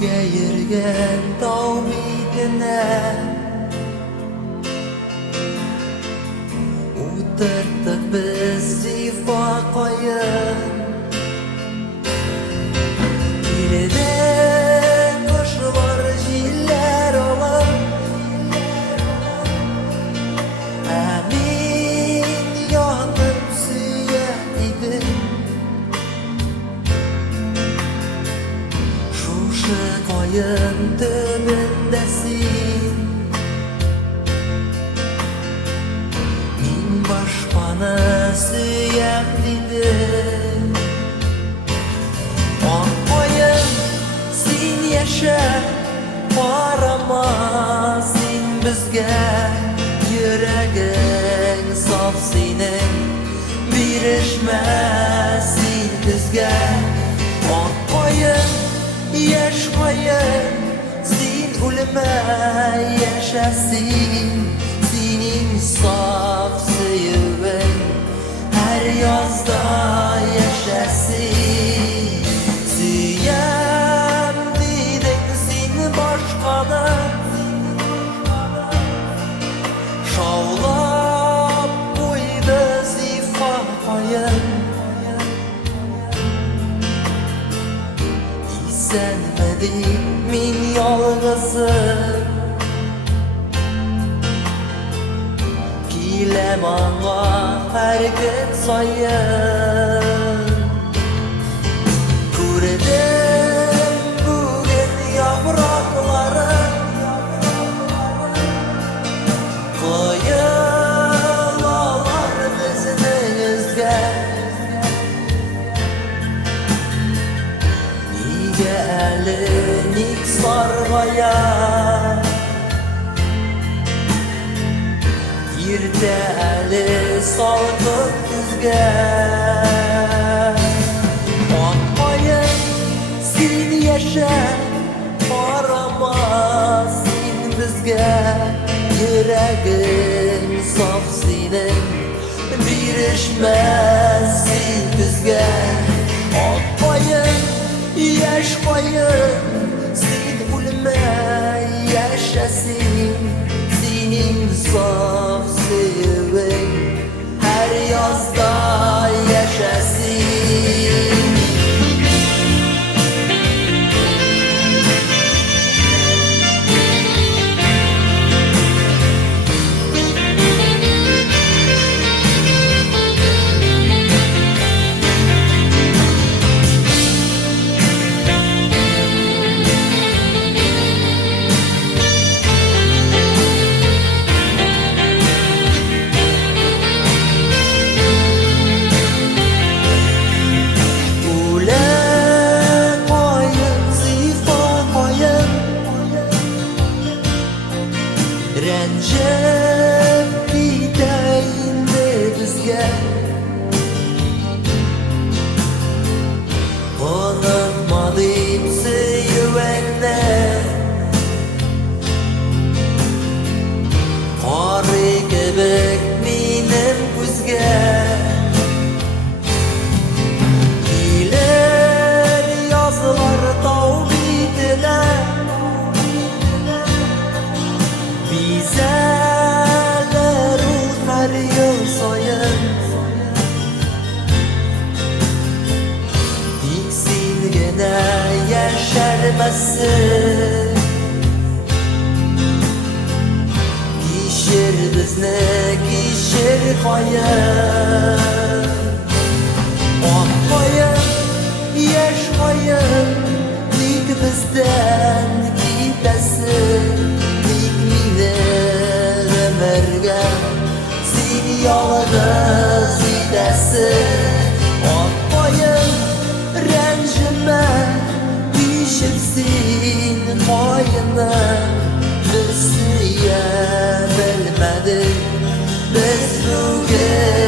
Birge yürgen tavhidine Utarttık biz zifa koyun Kilide kuşlar jiller olur Amin yanım suya idi Şuşu koyun tübündesin Min başkanı suyam dedim Ak koyun sen yaşa Barama sen bizge Yüreğin saf senin Birişmesin bizge Ak koyun yaş koyun sen ölüme yaşasın Senin saf sevin her yazda yaşasın Süyem dedin sen başkada Şavlap koydu zifa koyun İsenmedim min yalnızım Gilem ana her gün sayın Gördüm bugün yaprakları Koyular bizimizge Nige elinik sargaya Yirteli salgıp düzge Ak koyun sen yaşa Barama sen bizge Yüreğin saf senin Birişmesin bizge Ak koyun yaş koyun sen ölüme yaşasın Senin saf sevin her yazda yaşasın Rencep gideyinde bizge Unutmadım sevene Karı gebek benim kuzge Giler yazılar tavhidine Bizeler her yıl sayın Diksin gene yeşermesin Gişir bizne gişir koyun Ak koyun yaş koyun Dik bizden gidesin Sen yalnız gidesin Ak koyun rencime Pişirsin koyunu Biz suya bilmedik Biz bugün